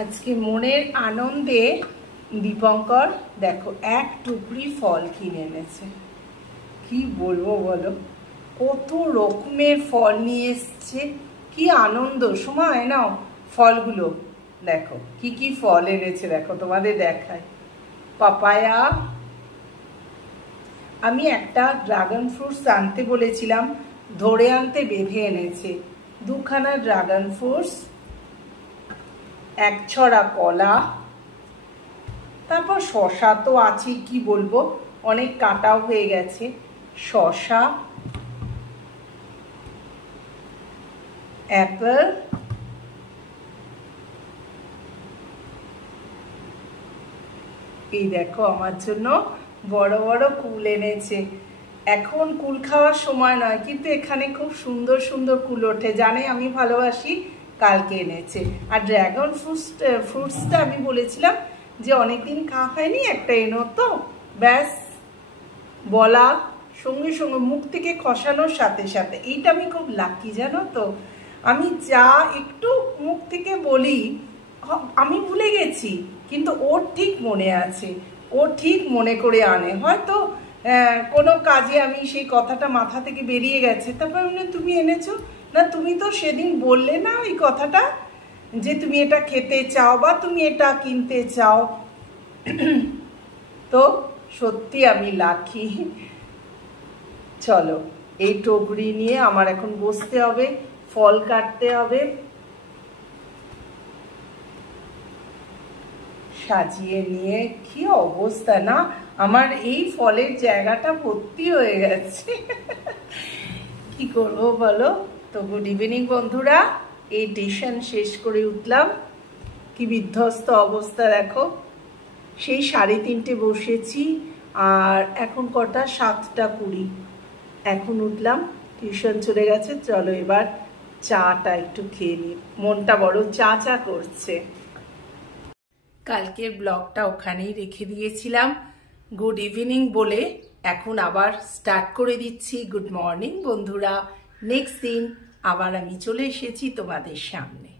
আজকে মনের আনন্দে দীপঙ্কর দেখো এক টুকরি ফল কিনে এনেছে। কি বলবো বলো, কত রকমের ফল নিয়ে এসছে, কি আনন্দ। সময় নাও ফলগুলো দেখো, কি কি ফল এনেছে দেখো, তোমাদের দেখায়। পাপায়া, আমি একটা ড্রাগন ফ্রুটস আনতে বলেছিলাম, ধরে আনতে বেঁধে এনেছে। দুখানা ড্রাগন ফ্রুটস, এক ছড়া কলা, তারপর শসা তো আছে, কি বলবো, অনেক কাটাও হয়ে গেছে। শসা, অ্যাপেল, এই দেখো আমার জন্য বড় বড় কুল এনেছে। এখন কুল খাওয়ার সময় নয়, কিন্তু এখানে খুব সুন্দর সুন্দর কুল ওঠে, জানে আমি ভালোবাসি। কালকে এনেছে। আর ড্রাগন ফ্রুটসটা আমি বলেছিলাম যে অনেকদিন খাওয়া হয়নি, একটা এনো তো, ব্যাস বলা সঙ্গে সঙ্গে মুখ থেকে খসানোর সাথে সাথে। এইটা আমি খুব লাকি, জানো তো। আমি যা একটু মুখ থেকে বলি আমি ভুলে গেছি, কিন্তু ওর ঠিক মনে আছে, ও ঠিক মনে করে আনে। হয়তো কোনো কাজে আমি সেই কথাটা মাথা থেকে বেরিয়ে গেছে, তারপর তুমি এনেছো না, তুমি তো সেদিন বললে না ওই কথাটা, যে তুমি এটা খেতে চাও বা তুমি এটা কিনতে চাও। তো সত্যি আমি লাকি। চলো, এই টগরি নিয়ে আমার এখন বসতে হবে, ফল কাটতে হবে, সাজিয়ে নিয়ে। কি অবস্থা না, আমার এই ফলের জায়গাটা ভর্তি হয়ে গেছে। কি করবো বলো। তো গুড ইভিনিং বন্ধুরা, এই টিউশন শেষ করে উঠলাম। কি বিধ্বস্ত অবস্থা দেখো, সেই 3:30 বসেছি, আর এখন কটা 7:20, এখন উঠলাম, টিউশন চলে গেছে। চলো এবার চাটা একটু খেয়ে নিই, মনটা বড় চা চা করছে। কালকের ব্লগটা ওখানেই রেখে দিয়েছিলাম গুড ইভিনিং বলে, এখন আবার স্টার্ট করে দিচ্ছি। গুড মর্নিং বন্ধুরা, নেক্সট দিন আবার আমি চলে এসেছি তোমাদের সামনে।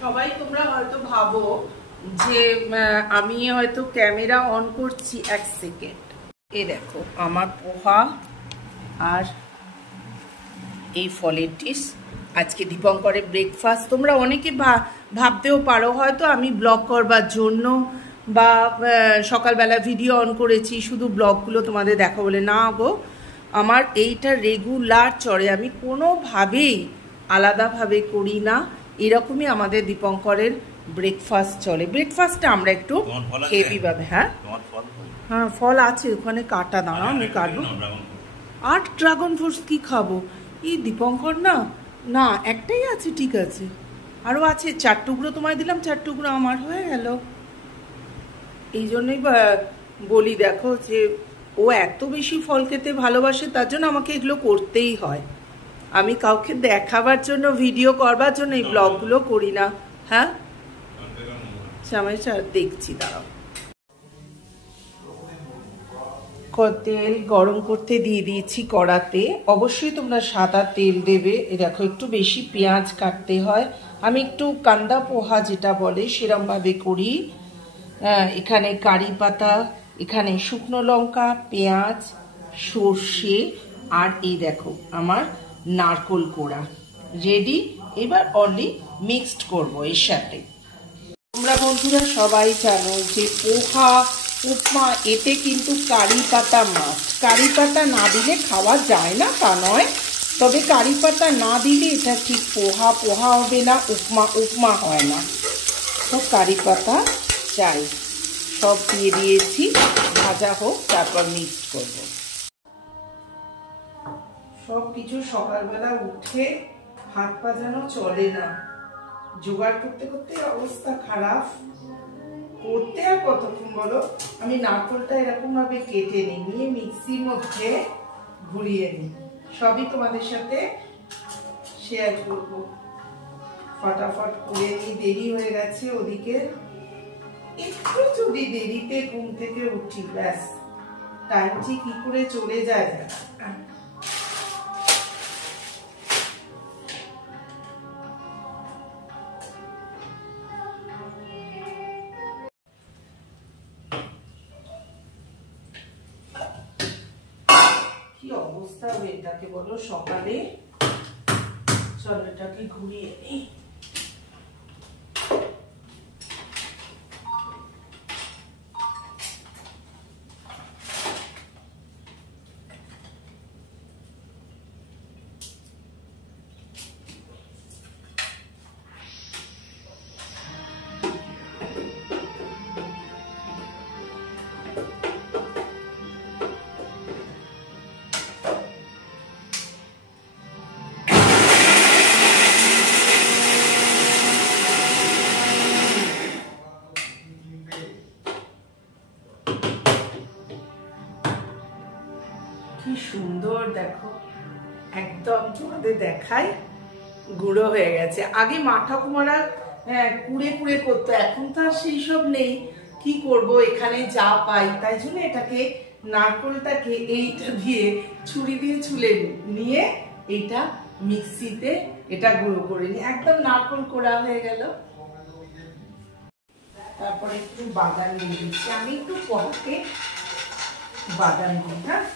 সবাই তোমরা হয়তো ভাবো যে আমি হয়তো ক্যামেরা অন করছি, এক সেকেন্ড। এই দেখো আমার পোহা আর এই ফলের ডিশ, আজকে দীপঙ্করের ব্রেকফাস্ট। তোমরা অনেকে ভাবতেও পারো হয়তো আমি ব্লগ করবার জন্য বা সকালবেলা ভিডিও অন করেছি শুধু ব্লগগুলো তোমাদের দেখা বলে। না গো, আমার এইটা রেগুলার চলে, আমি কোনোভাবেই আলাদাভাবে করি না। এরকমই আমাদের দীপঙ্করের ব্রেকফাস্ট চলে। ব্রেকফাস্টটা আমরা একটু হেভিভাবে। হ্যাঁ হ্যাঁ, ফল আছে ওখানে, কাটা, দাঁড়াও আমি কাটবো। 8 ড্রাগন ফ্রুটস কি খাবো? এই দীপঙ্কর না, না একটাই আছে, ঠিক আছে, আরও আছে। 4 টুকরো তোমায় দিলাম, 4 টুকরো আমার হয়ে গেল। এই জন্যই বলি দেখো, যে ও এত বেশি ফল খেতে ভালোবাসে, তার জন্য আমাকে এগুলো করতেই হয়। আমি কাউকে দেখাবার জন্য, ভিডিও করবার জন্য এই ব্লগগুলো করি না। হ্যাঁ আমি দেখছি, দাঁড়াও। তেল গরম করতে দিয়ে দিয়েছি কড়াতে। অবশ্যই তোমরা সাদা তেল দেবে। দেখো একটু বেশি পেঁয়াজ কাটতে হয়, আমি একটু কান্দা পোহা যেটা বলে সেরমভাবে করি। এখানে কারি পাতা, এখানে শুকনো লঙ্কা, পেঁয়াজ, সর্ষে, আর এই দেখো আমার নারকোল কোড়া রেডি। এবার অনলি মিক্সড করবো এর সাথে। তোমরা বন্ধুরা সবাই জানো যে পোহা, উপমা, এতে কিন্তু কারি পাতা মাস্ট। কারি পাতা না দিলে খাওয়া যায় না তা নয়, তবে কারি পাতা না দিলে এটা ঠিক পোহা পোহা হবে না, উপমা উপমা হয় না। তো কারি পাতা চাই। সব দিয়ে দিয়েছি, ভাজা হোক, তারপর মিক্স করব। সব কিছু সকালবেলা উঠে হাত পা যেন চলে না, জোগাড় করতে করতে অবস্থা খারাপ। করতে আর কতক্ষণ বলো। আমি নারকোলটা এরকম ভাবে কেটে নিয়ে মিক্সির মধ্যে ঘুরিয়ে নিই, সবই তোমাদের সাথে শেয়ার করবো। ফটাফট করে নিই, দেরি হয়ে গেছে ওদিকে। একটু যদি দেরিতে ঘুম থেকে উঠি, ব্যাস টাইমটি কি করে চলে যায়। কি অবস্থা এটাকে বলো সকালে। চলো এটাকে ঘুরিয়ে নিই। কি সুন্দর দেখো, একদম তোমাদের দেখাই গুঁড়ো হয়ে গেছে। আগে মা ঠাকুমারা কুড়ে কুড়ে করতো, এখন তো আর সেই সব নেই। কি করব, এখানে যা পাই তাই জন্য এটাকে, নারকোলটাকে এইটা দিয়ে ছুরি দিয়ে ছুলে নিয়ে এইটা মিক্সিতে এটা গুঁড়ো করে নিই, একদম নারকোল কোড়া হয়ে গেল। তারপরে একটু বাদাম দিয়ে দিচ্ছি, আমি একটু পরে বাদাম দিই। হ্যাঁ,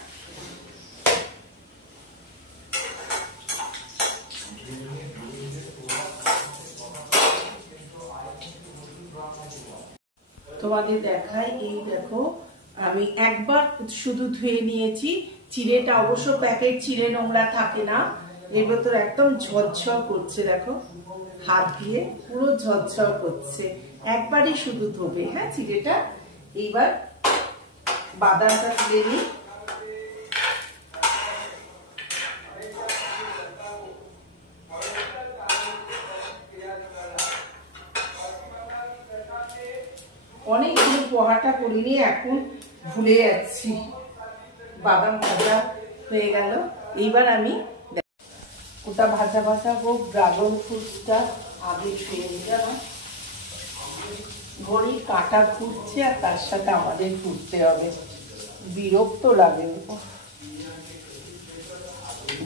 তোমাদের দেখাই, এই দেখো আমি একবার শুধু ধুয়ে নিয়েছি। চিড়েটা অবশ্য প্যাকেট চিড়ে নোংরা থাকে না, এর ভেতর একদম ঝরঝর করছে, দেখো হাত দিয়ে পুরো ঝরঝর করছে। একবারই শুধু ধোবে। হ্যাঁ, চিড়েটা। এইবার বাদামটা তুলে নিই। অনেকদিন পোহাটা করিনি, এখন ভুলে যাচ্ছি। বাদাম ভাজা হয়ে গেল। এইবার আমি ওটা ভাজা ভাজা হোক, ড্রাগন ফ্রুটসটা আগে ছুঁয়ে নিলাম। ঘড়ির কাঁটা ঘুরছে আর তার সাথে আমাদের ঘুরতে হবে, বিরক্ত লাগে।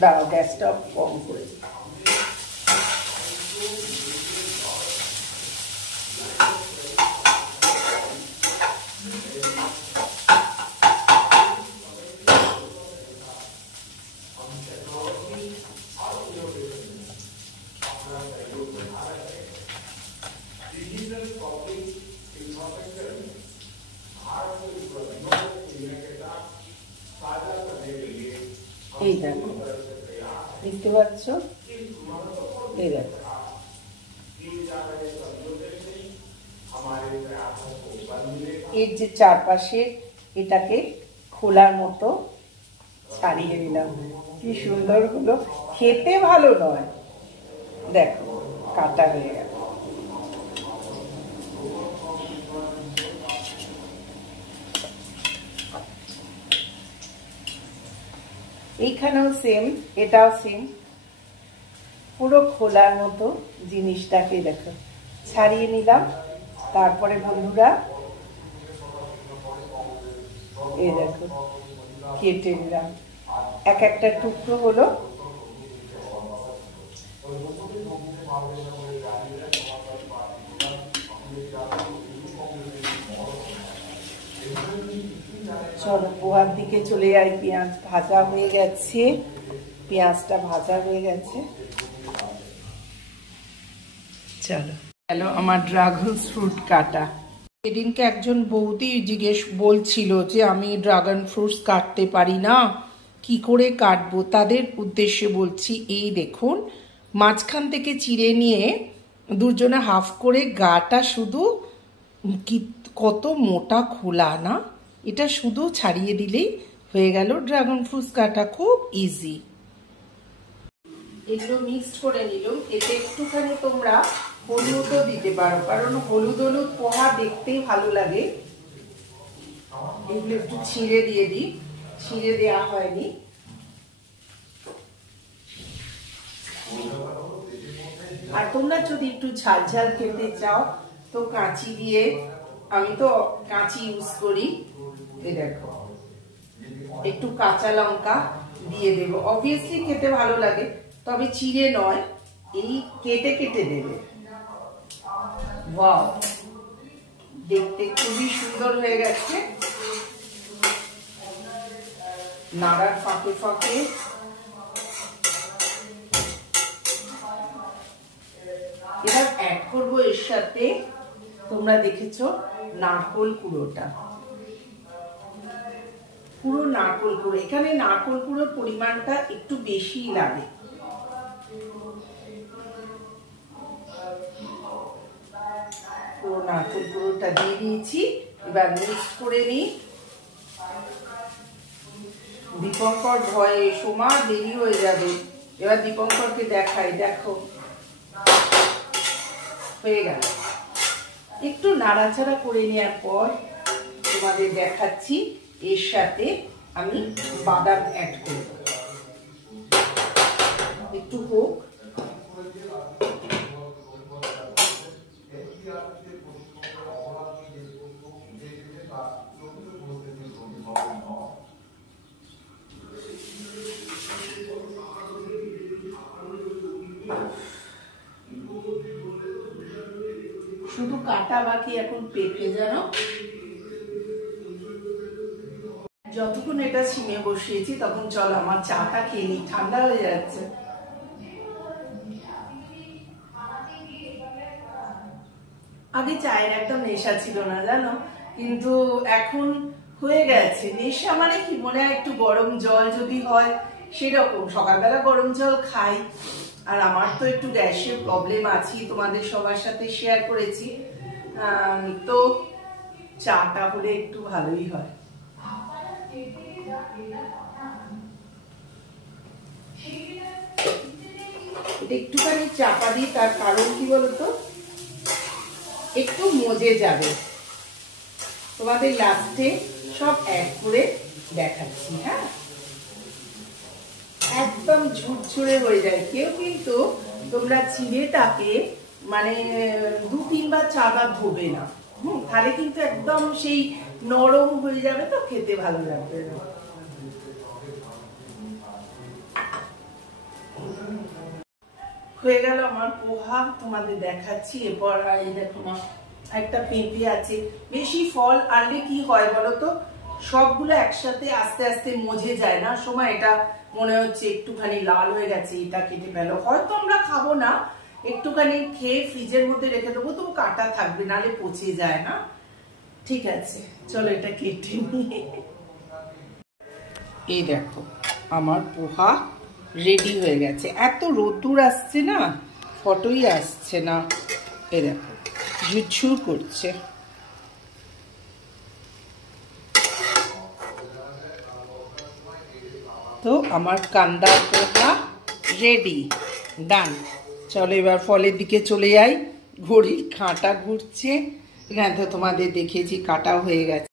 দাঁড়াও, গ্যাসটা কম করে। এই দেখো, দেখতে পাচ্ছ, এই দেখো এর যে চারপাশে এটাকে খোলার মতো ছাড়িয়ে নিলাম। কি সুন্দর হলো, খেতে ভালো নয়, দেখো কাটা হয়ে গেল। এইখানেও সেম, এটাও সেম, পুরো খোলার মতো জিনিসটাকে দেখো ছাড়িয়ে নিলাম। তারপরে বন্ধুরা এই দেখো কেটে নিলাম, এক একটা টুকরো হলো। চলো পোহার দিকে চলে যাই। পেঁয়াজ ভাজা হয়ে গেছে, পেঁয়াজটা ভাজা হয়ে গেছে। চলো, হ্যালো, আমার ড্রাগন ফ্রুট কাটা। সেদিনকে একজন বৌদি জিজ্ঞেস বলছিল যে আমি ড্রাগন ফ্রুটস কাটতে পারি না, কি করে কাটবো। তাদের উদ্দেশ্যে বলছি, এই দেখুন মাঝখান থেকে চিড়ে নিয়ে দুজনে হাফ করে, গাটা শুধু কি কত মোটা খোলা না, এটা শুধু ছাড়িয়ে দিলেই হয়ে গেল ড্রাগন ফ্রুটস কাটা, খুব ইজি। এগুলো মিক্সড করে নিলাম। এতে একটুখানি তোমরা হলুদও দিতে পারো, কারণ হলুদ হলুদ পোহা দেখতেই ভালো লাগে। এগুলো একটু ছিঁড়ে দিয়ে দিই, ছিঁড়ে দেওয়া হয়নি। আর তোমরা যদি একটু ঝাল ঝাল খেতে চাও তো কাঁচি দিয়ে, আমি তো কাঁচি ইউজ করি, এই দেখো একটু কাঁচা লঙ্কা দিয়ে দেবো। অবভিয়াসলি খেতে ভালো লাগে, তবে চিড়ে নয়, এই কেটে কেটে দেবে। ওয়াও, দেখতে খুবই সুন্দর হয়ে গেছে। নাড়ার ফাঁকে ফাঁকে এবার অ্যাড করবো এর সাথে, তোমরা দেখেছো নারকোল কুড়োটা, পুরো নারকোল কুড়ো। এখানে নারকোল কুড়োর পরিমাণটা একটু বেশি লাগে। পুরো নারকোল কুড়োটা দিয়ে দিয়েছি, এবার মিক্স করে নিই। দীপঙ্কর ভয়ে সোমা দেরি হয়ে যাবে, এবার দীপঙ্করকে দেখাই, দেখো হয়ে গেল। একটু নাড়াচাড়া করে নেওয়ার পর তোমাদের দেখাচ্ছি এর সাথে আমি বাদাম অ্যাড করব। একটু হোক, শুধু কাটা বাকি এখন পেঁপে, জানো যতক্ষণ এটা সিমে বসিয়েছি তখন চলো আমার চাটা খেয়ে নিই, ঠান্ডা হয়ে যাচ্ছে। আগে চায়ের একদম নেশা ছিল না জানো, কিন্তু এখন হয়ে গেছে। নেশা মানে কি, মনে হয় একটু গরম জল যদি হয় সেরকম, সকালবেলা গরম জল খাই। আর আমার তো একটু গ্যাসের প্রবলেম আছে, তোমাদের সবার সাথে শেয়ার করেছি, তো চাটা হলে একটু ভালোই হয়। এটা একটুখানি চাপা দিই, তার কারণ কি বলতো, একটু মজে যাবে। তোমাদের লাস্টে সব অ্যাড করে দেখাচ্ছি। হ্যাঁ, একদম ঝুরঝুরে হয়ে যায়। কেউ কিন্তু তোমরা চিড়েটাকে মানে 2-3 বার চাঁদা ধোবে না, তাহলে কিন্তু একদম সেই নরম হয়ে যাবে, তো খেতে ভালো লাগবে না। হয়ে গেল আমার পোহা, তোমাদের দেখাচ্ছি। এরপর এই দেখো একটা পেঁপে আছে। বেশি ফল আনলে কি হয় বলতো, সবগুলো একসাথে আস্তে আস্তে মজে যায় না, সময় এটা মনে হচ্ছে একটুখানি লাল হয়ে গেছে, এটা কেটে ফেলো। হয়তো আমরা খাবো না, একটুখানি খেয়ে ফ্রিজের মধ্যে রেখে দেবো, তবু কাটা থাকবে, নাহলে পচে যায় না। ঠিক আছে, চলো এটা কেটে নিয়ে। এই দেখো আমার পোহা রেডি হয়ে গেছে। এত রোদ্দুর আসছে না, ফটোই আসছে না। এই দেখো ঝুরঝুর করছে। তো আমার কান্দা পোহা রেডি, ডান। চলো এবার ফলের দিকে চলে যাই। ঘড়ির কাঁটা ঘুরছে, এখানে তো তোমাদের দেখিয়েছি কাটা হয়ে গেছে।